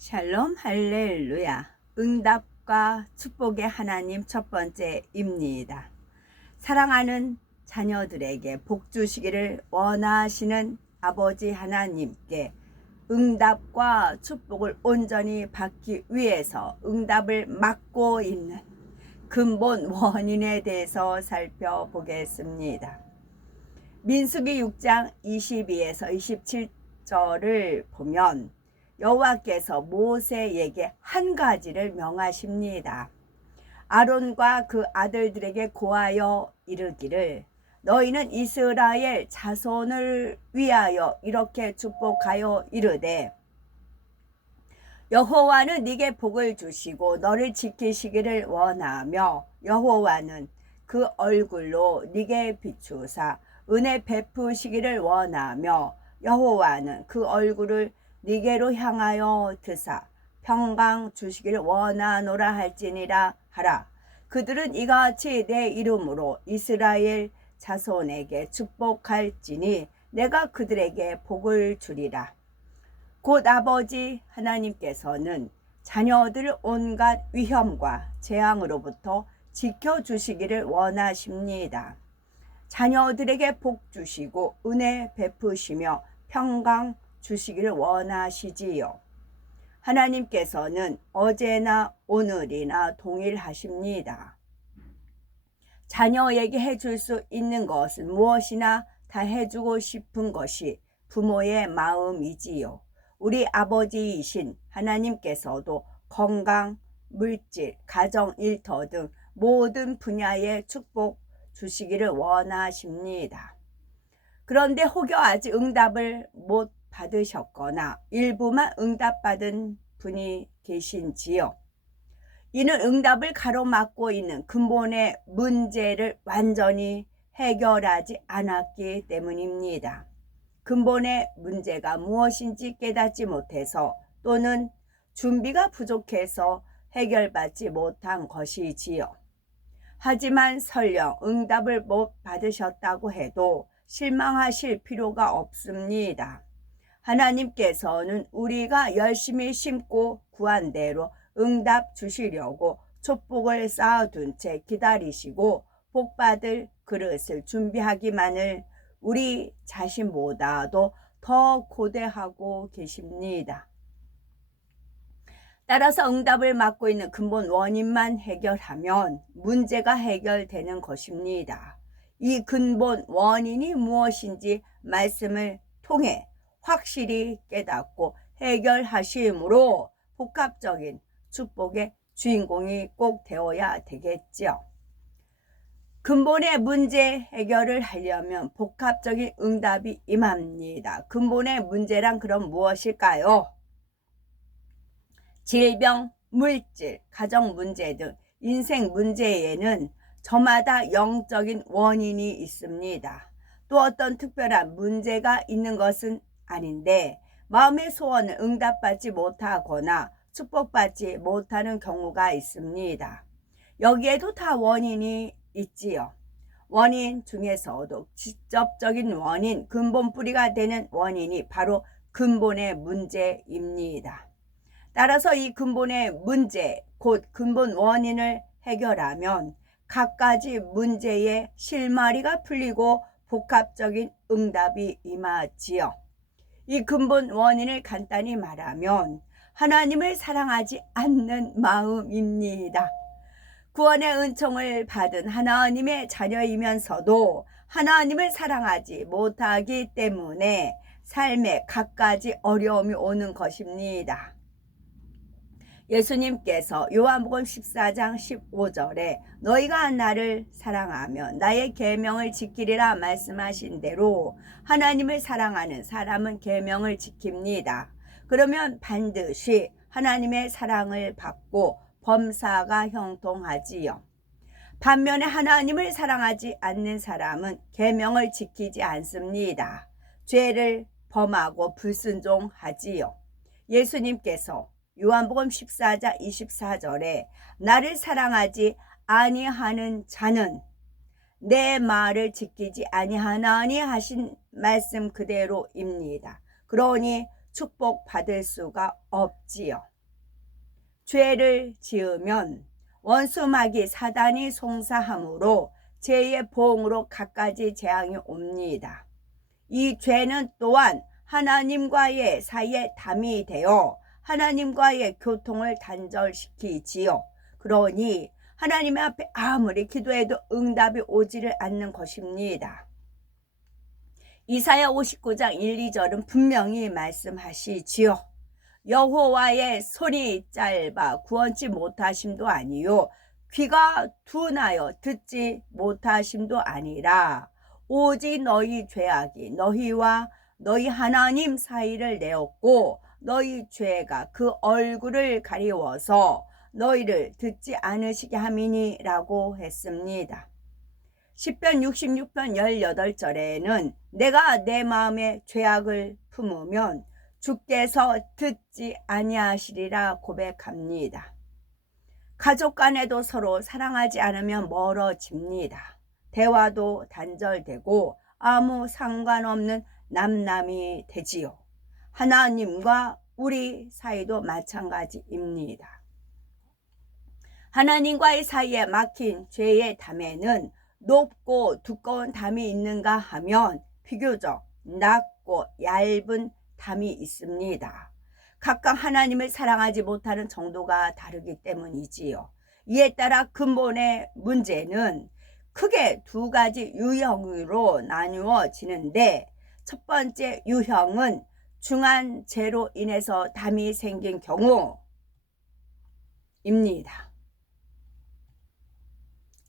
샬롬 할렐루야. 응답과 축복의 하나님 첫 번째입니다. 사랑하는 자녀들에게 복 주시기를 원하시는 아버지 하나님께 응답과 축복을 온전히 받기 위해서 응답을 막고 있는 근본 원인에 대해서 살펴보겠습니다. 민수기 6장 22에서 27절을 보면 여호와께서 모세에게 한 가지를 명하십니다. 아론과 그 아들들에게 고하여 이르기를 너희는 이스라엘 자손을 위하여 이렇게 축복하여 이르되 여호와는 네게 복을 주시고 너를 지키시기를 원하며 여호와는 그 얼굴로 네게 비추사 은혜 베푸시기를 원하며 여호와는 그 얼굴을 네게로 향하여 드사 평강 주시기를 원하노라 할지니라 하라. 그들은 이같이 내 이름으로 이스라엘 자손에게 축복할지니 내가 그들에게 복을 주리라. 곧 아버지 하나님께서는 자녀들을 온갖 위험과 재앙으로부터 지켜주시기를 원하십니다. 자녀들에게 복 주시고 은혜 베푸시며 평강 주시기를 원하시지요. 하나님께서는 어제나 오늘이나 동일하십니다. 자녀에게 해줄 수 있는 것은 무엇이나 다 해주고 싶은 것이 부모의 마음이지요. 우리 아버지이신 하나님께서도 건강, 물질, 가정 일터 등 모든 분야의 축복 주시기를 원하십니다. 그런데 혹여 아직 응답을 못 받으셨거나 일부만 응답받은 분이 계신지요. 이는 응답을 가로막고 있는 근본의 문제를 완전히 해결하지 않았기 때문입니다. 근본의 문제가 무엇인지 깨닫지 못해서 또는 준비가 부족해서 해결받지 못한 것이지요. 하지만 설령 응답을 못 받으셨다고 해도 실망하실 필요가 없습니다. 하나님께서는 우리가 열심히 심고 구한 대로 응답 주시려고 축복을 쌓아둔 채 기다리시고 복받을 그릇을 준비하기만을 우리 자신보다도 더 고대하고 계십니다. 따라서 응답을 막고 있는 근본 원인만 해결하면 문제가 해결되는 것입니다. 이 근본 원인이 무엇인지 말씀을 통해 확실히 깨닫고 해결하심으로 복합적인 축복의 주인공이 꼭 되어야 되겠죠. 근본의 문제 해결을 하려면 복합적인 응답이 임합니다. 근본의 문제란 그럼 무엇일까요? 질병, 물질, 가정 문제 등 인생 문제에는 저마다 영적인 원인이 있습니다. 또 어떤 특별한 문제가 있는 것은 아닌데 마음의 소원을 응답받지 못하거나 축복받지 못하는 경우가 있습니다. 여기에도 다 원인이 있지요. 원인 중에서도 직접적인 원인, 근본 뿌리가 되는 원인이 바로 근본의 문제입니다. 따라서 이 근본의 문제, 곧 근본 원인을 해결하면 갖가지 문제의 실마리가 풀리고 복합적인 응답이 임하지요. 이 근본 원인을 간단히 말하면 하나님을 사랑하지 않는 마음입니다. 구원의 은총을 받은 하나님의 자녀이면서도 하나님을 사랑하지 못하기 때문에 삶에 갖가지 어려움이 오는 것입니다. 예수님께서 요한복음 14장 15절에 너희가 나를 사랑하면 나의 계명을 지키리라 말씀하신 대로 하나님을 사랑하는 사람은 계명을 지킵니다. 그러면 반드시 하나님의 사랑을 받고 범사가 형통하지요. 반면에 하나님을 사랑하지 않는 사람은 계명을 지키지 않습니다. 죄를 범하고 불순종하지요. 예수님께서 요한복음 14장 24절에 나를 사랑하지 아니하는 자는 내 말을 지키지 아니하나니 하신 말씀 그대로입니다. 그러니 축복받을 수가 없지요. 죄를 지으면 원수마귀 사단이 송사함으로 죄의 보응으로 갖가지 재앙이 옵니다. 이 죄는 또한 하나님과의 사이에 담이 되어 하나님과의 교통을 단절시키지요. 그러니 하나님 앞에 아무리 기도해도 응답이 오지를 않는 것입니다. 이사야 59장 1, 2절은 분명히 말씀하시지요. 여호와의 손이 짧아 구원치 못하심도 아니요 귀가 둔하여 듣지 못하심도 아니라 오직 너희 죄악이 너희와 너희 하나님 사이를 내었고 너희 죄가 그 얼굴을 가리워서 너희를 듣지 않으시게 함이니라고 했습니다. 시편 66편 18절에는 내가 내 마음에 죄악을 품으면 주께서 듣지 아니하시리라 고백합니다. 가족 간에도 서로 사랑하지 않으면 멀어집니다. 대화도 단절되고 아무 상관없는 남남이 되지요. 하나님과 우리 사이도 마찬가지입니다. 하나님과의 사이에 막힌 죄의 담에는 높고 두꺼운 담이 있는가 하면 비교적 낮고 얇은 담이 있습니다. 각각 하나님을 사랑하지 못하는 정도가 다르기 때문이지요. 이에 따라 근본의 문제는 크게 두 가지 유형으로 나누어지는데 첫 번째 유형은 중한 죄로 인해서 담이 생긴 경우입니다.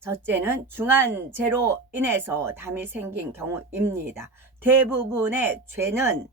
첫째는 중한 죄로 인해서 담이 생긴 경우입니다. 대부분의 죄는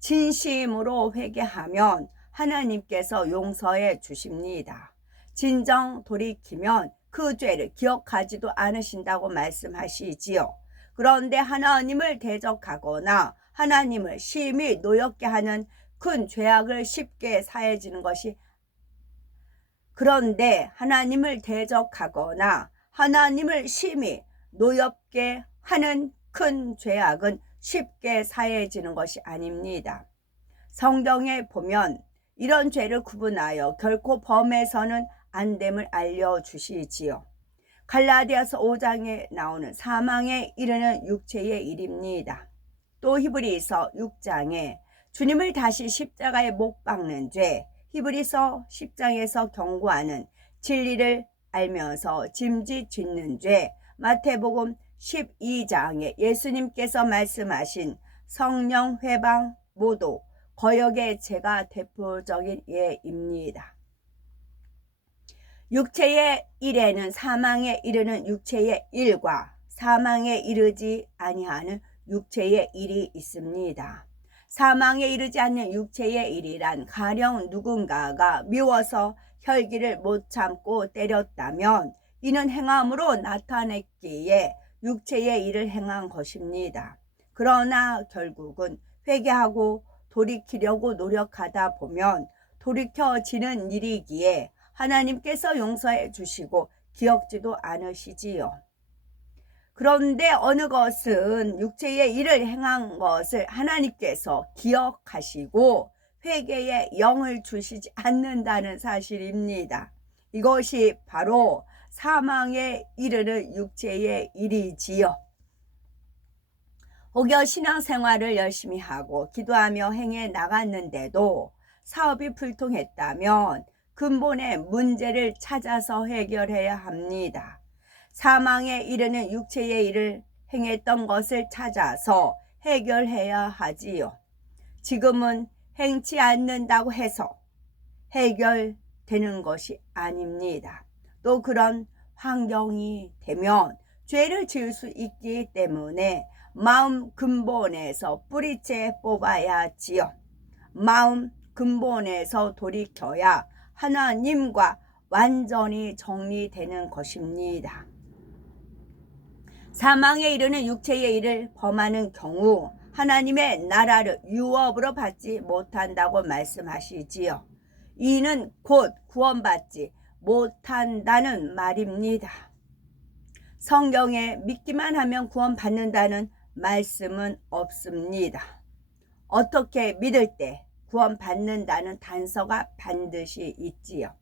진심으로 회개하면 하나님께서 용서해 주십니다. 진정 돌이키면 그 죄를 기억하지도 않으신다고 말씀하시지요. 그런데 하나님을 대적하거나 하나님을 심히 노엽게 하는 큰 죄악을 쉽게 사해지는 것이 그런데 하나님을 대적하거나 하나님을 심히 노엽게 하는 큰 죄악은 쉽게 사해지는 것이 아닙니다. 성경에 보면 이런 죄를 구분하여 결코 범해서는 안 됨을 알려주시지요. 갈라디아서 5장에 나오는 사망에 이르는 육체의 일입니다. 또 히브리서 6장에 주님을 다시 십자가에 못 박는 죄, 히브리서 10장에서 경고하는 진리를 알면서 짐짓 짓는 죄, 마태복음 12장에 예수님께서 말씀하신 성령 회방 모두 거역의 죄가 대표적인 예입니다. 육체의 일에는 사망에 이르는 육체의 일과 사망에 이르지 아니하는 육체의 일이 있습니다. 사망에 이르지 않는 육체의 일이란 가령 누군가가 미워서 혈기를 못 참고 때렸다면 이는 행함으로 나타냈기에 육체의 일을 행한 것입니다. 그러나 결국은 회개하고 돌이키려고 노력하다 보면 돌이켜지는 일이기에 하나님께서 용서해 주시고 기억지도 않으시지요. 그런데 어느 것은 육체의 일을 행한 것을 하나님께서 기억하시고 회개의 영을 주시지 않는다는 사실입니다. 이것이 바로 사망에 이르는 육체의 일이지요. 혹여 신앙생활을 열심히 하고 기도하며 행해 나갔는데도 사업이 불통했다면 근본의 문제를 찾아서 해결해야 합니다. 사망에 이르는 육체의 일을 행했던 것을 찾아서 해결해야 하지요. 지금은 행치 않는다고 해서 해결되는 것이 아닙니다. 또 그런 환경이 되면 죄를 지을 수 있기 때문에 마음 근본에서 뿌리째 뽑아야지요. 마음 근본에서 돌이켜야 하나님과 완전히 정리되는 것입니다. 사망에 이르는 육체의 일을 범하는 경우 하나님의 나라를 유업으로 받지 못한다고 말씀하시지요. 이는 곧 구원받지 못한다는 말입니다. 성경에 믿기만 하면 구원받는다는 말씀은 없습니다. 어떻게 믿을 때 구원받는다는 단서가 반드시 있지요.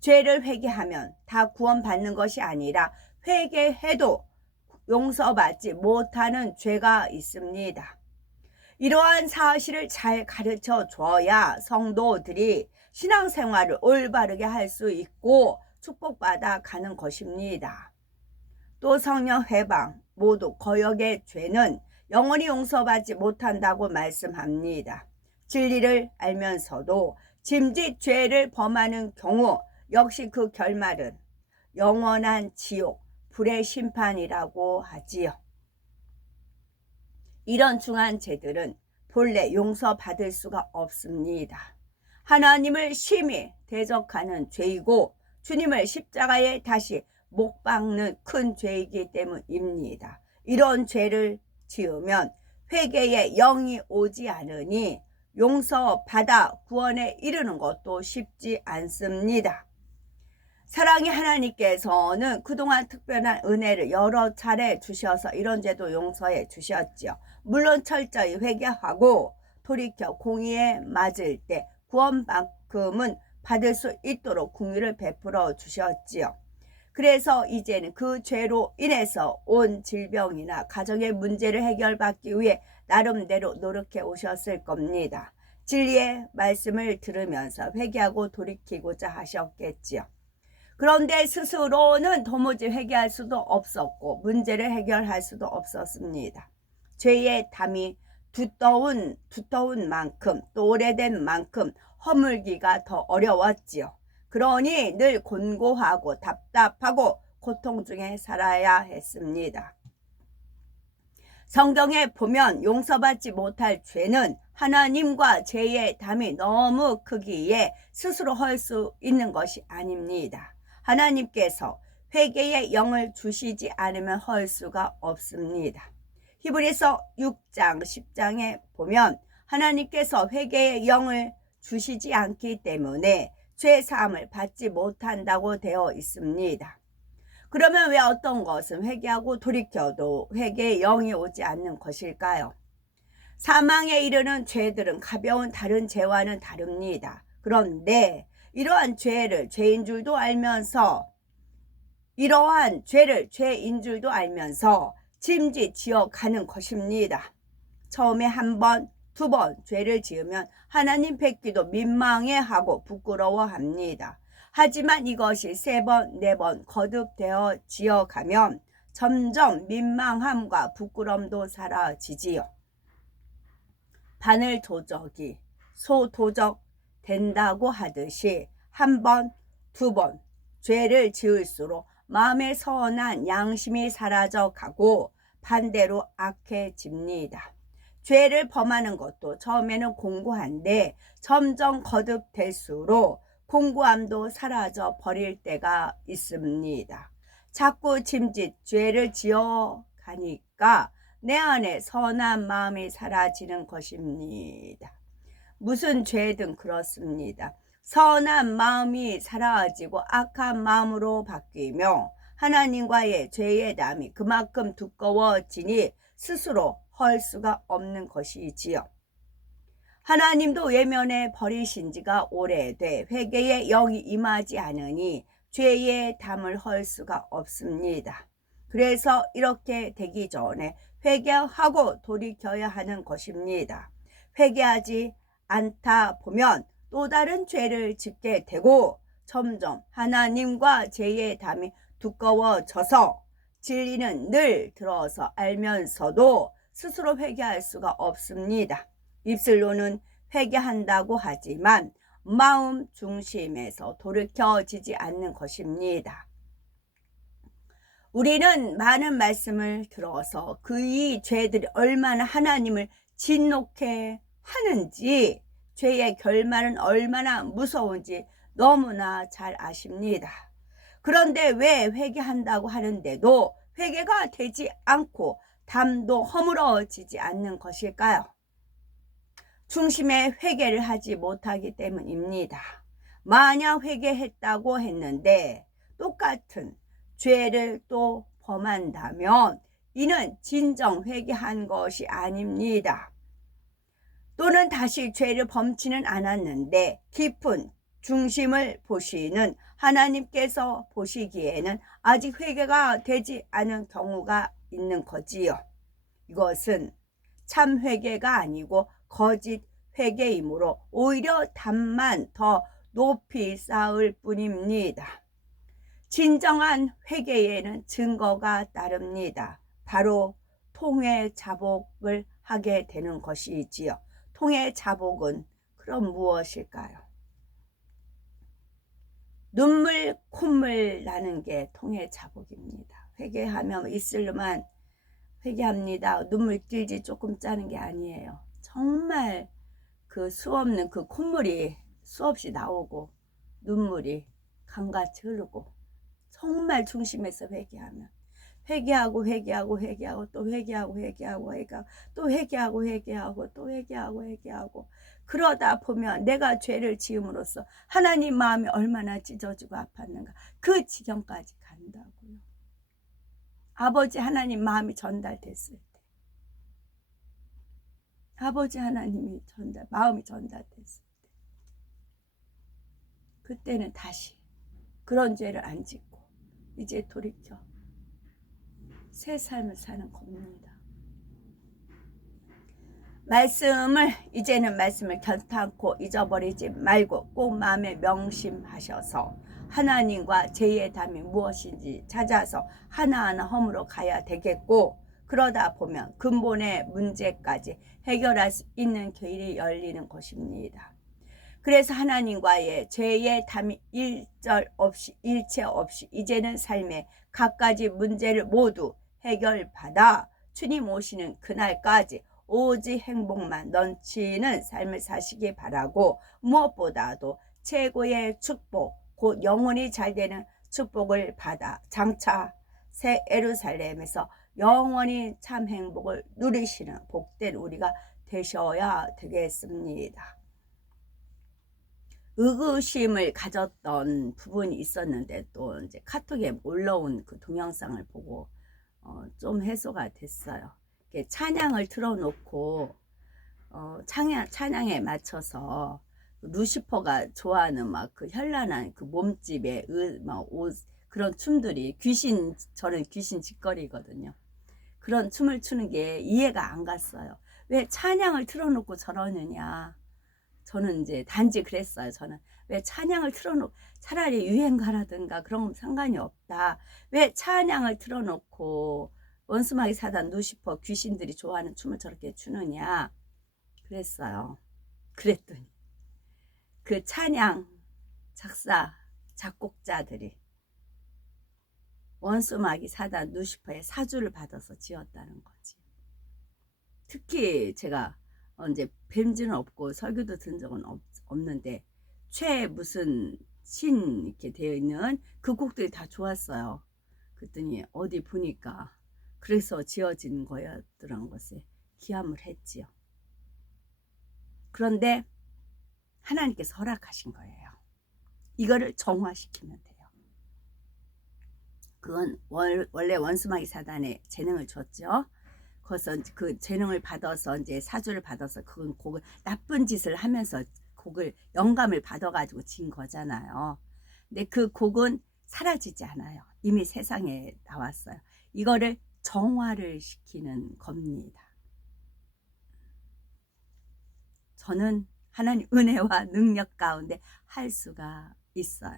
죄를 회개하면 다 구원받는 것이 아니라 회개해도 용서받지 못하는 죄가 있습니다. 이러한 사실을 잘 가르쳐 줘야 성도들이 신앙생활을 올바르게 할 수 있고 축복받아 가는 것입니다. 또 성령 회방, 모두 거역의 죄는 영원히 용서받지 못한다고 말씀합니다. 진리를 알면서도 짐짓 죄를 범하는 경우 역시 그 결말은 영원한 지옥, 불의 심판이라고 하지요. 이런 중한 죄들은 본래 용서받을 수가 없습니다. 하나님을 심히 대적하는 죄이고 주님을 십자가에 다시 못 박는 큰 죄이기 때문입니다. 이런 죄를 지으면 회개의 영이 오지 않으니 용서받아 구원에 이르는 것도 쉽지 않습니다. 사랑의 하나님께서는 그동안 특별한 은혜를 여러 차례 주셔서 이런 죄도 용서해 주셨죠. 물론 철저히 회개하고 돌이켜 공의에 맞을 때 구원만큼은 받을 수 있도록 긍휼을 베풀어 주셨지요. 그래서 이제는 그 죄로 인해서 온 질병이나 가정의 문제를 해결받기 위해 나름대로 노력해 오셨을 겁니다. 진리의 말씀을 들으면서 회개하고 돌이키고자 하셨겠지요. 그런데 스스로는 도무지 회개할 수도 없었고 문제를 해결할 수도 없었습니다. 죄의 담이 두터운 만큼 또 오래된 만큼 허물기가 더 어려웠지요. 그러니 늘 곤고하고 답답하고 고통 중에 살아야 했습니다. 성경에 보면 용서받지 못할 죄는 하나님과 죄의 담이 너무 크기에 스스로 할 수 있는 것이 아닙니다. 하나님께서 회개의 영을 주시지 않으면 할 수가 없습니다. 히브리서 6장 10장에 보면 하나님께서 회개의 영을 주시지 않기 때문에 죄사함을 받지 못한다고 되어 있습니다. 그러면 왜 어떤 것은 회개하고 돌이켜도 회개의 영이 오지 않는 것일까요? 사망에 이르는 죄들은 가벼운 다른 죄와는 다릅니다. 그런데 이러한 죄를 죄인 줄도 알면서 짐짓 지어가는 것입니다. 처음에 한 번, 두 번 죄를 지으면 하나님 뵙기도 민망해하고 부끄러워합니다. 하지만 이것이 세 번, 네 번 거듭되어 지어가면 점점 민망함과 부끄럼도 사라지지요. 바늘 도적이 소 도적 된다고 하듯이 한 번, 두 번 죄를 지을수록 마음의 선한 양심이 사라져 가고 반대로 악해집니다. 죄를 범하는 것도 처음에는 공고한데 점점 거듭될수록 공고함도 사라져 버릴 때가 있습니다. 자꾸 짐짓 죄를 지어 가니까 내 안에 선한 마음이 사라지는 것입니다. 무슨 죄든 그렇습니다. 선한 마음이 사라지고 악한 마음으로 바뀌며 하나님과의 죄의 담이 그만큼 두꺼워지니 스스로 할 수가 없는 것이지요. 하나님도 외면해 버리신 지가 오래돼 회개의 영이 임하지 않으니 죄의 담을 할 수가 없습니다. 그래서 이렇게 되기 전에 회개하고 돌이켜야 하는 것입니다. 회개하지 않다 보면 또 다른 죄를 짓게 되고 점점 하나님과 죄의 담이 두꺼워져서 진리는 늘 들어서 알면서도 스스로 회개할 수가 없습니다. 입술로는 회개한다고 하지만 마음 중심에서 돌이켜지지 않는 것입니다. 우리는 많은 말씀을 들어서 그의 죄들이 얼마나 하나님을 진노케 하는지 죄의 결말은 얼마나 무서운지 너무나 잘 아십니다. 그런데 왜 회개한다고 하는데도 회개가 되지 않고 담도 허물어지지 않는 것일까요? 중심에 회개를 하지 못하기 때문입니다. 만약 회개했다고 했는데 똑같은 죄를 또 범한다면 이는 진정 회개한 것이 아닙니다. 또는 다시 죄를 범치는 않았는데 깊은 중심을 보시는 하나님께서 보시기에는 아직 회개가 되지 않은 경우가 있는 거지요. 이것은 참 회개가 아니고 거짓 회개이므로 오히려 담만 더 높이 쌓을 뿐입니다. 진정한 회개에는 증거가 따릅니다. 바로 통회 자복을 하게 되는 것이지요. 통회 자복은 그럼 무엇일까요? 눈물 콧물 나는 게 통회 자복입니다. 회개하면 있을만 회개합니다. 눈물 길지 조금 짜는 게 아니에요. 정말 그 수없는 그 콧물이 수없이 나오고 눈물이 강같이 흐르고 정말 중심에서 회개하면 회개하고 회개하고 회개하고 또 회개하고 회개하고 회개하고 또 회개하고 회개하고 또 회개하고 회개하고 그러다 보면 내가 죄를 지음으로써 하나님 마음이 얼마나 찢어지고 아팠는가 그 지경까지 간다고요. 아버지 하나님 마음이 전달됐을 때 아버지 하나님이 마음이 전달됐을 때 그때는 다시 그런 죄를 안 짓고 이제 돌이켜 새 삶을 사는 겁니다. 이제는 말씀을 결탄코 잊어버리지 말고 꼭 마음에 명심하셔서 하나님과 죄의 담이 무엇인지 찾아서 하나하나 허물어 가야 되겠고, 그러다 보면 근본의 문제까지 해결할 수 있는 길이 열리는 것입니다. 그래서 하나님과의 죄의 담이 일절 없이 일체 없이 이제는 삶의 갖가지 문제를 모두 해결받아 주님 오시는 그날까지 오직 행복만 넘치는 삶을 사시기 바라고, 무엇보다도 최고의 축복, 곧 영혼이 잘 되는 축복을 받아 장차 새 예루살렘에서 영원히 참 행복을 누리시는 복된 우리가 되셔야 되겠습니다. 의구심을 가졌던 부분이 있었는데 또 이제 카톡에 올라온 그 동영상을 보고 좀 해소가 됐어요. 찬양을 틀어놓고 찬양에 맞춰서 루시퍼가 좋아하는 막 그 현란한 그 몸집에 막 옷 그런 춤들이 저는 귀신 짓거리거든요. 그런 춤을 추는 게 이해가 안 갔어요. 왜 찬양을 틀어놓고 저러느냐. 저는 이제 단지 그랬어요. 저는 왜 찬양을 틀어놓고 차라리 유행가라든가 그런 건 상관이 없다. 왜 찬양을 틀어놓고 원수마귀 사단 루시퍼 귀신들이 좋아하는 춤을 저렇게 추느냐 그랬어요. 그랬더니 그 찬양 작사 작곡자들이 원수마귀 사단 루시퍼의 사주를 받아서 지었다는 거지. 특히 제가 이제 뵌 적은 없고 설교도 들은 적은 없는데 무슨 신 이렇게 되어 있는 그 곡들이 다 좋았어요. 그랬더니 어디 보니까 그래서 지어진 거였더란 것에 기함을 했지요. 그런데 하나님께서 허락하신 거예요. 이거를 정화시키면 돼요. 그건 원래 원수마귀 사단에 재능을 줬죠. 그래서 그 재능을 받아서 이제 사주를 받아서 그 곡을 나쁜 짓을 하면서 곡을 영감을 받아가지고 진 거잖아요. 근데 그 곡은 사라지지 않아요. 이미 세상에 나왔어요. 이거를 정화를 시키는 겁니다. 저는 하나님 은혜와 능력 가운데 할 수가 있어요.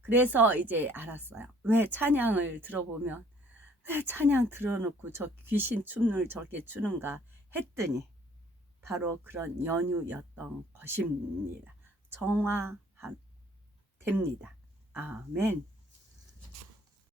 그래서 이제 알았어요. 왜 찬양을 들어보면 왜 찬양 틀어놓고 저 귀신 춤을 저렇게 추는가 했더니 바로 그런 연유였던 것입니다. 정화됩니다. 아멘.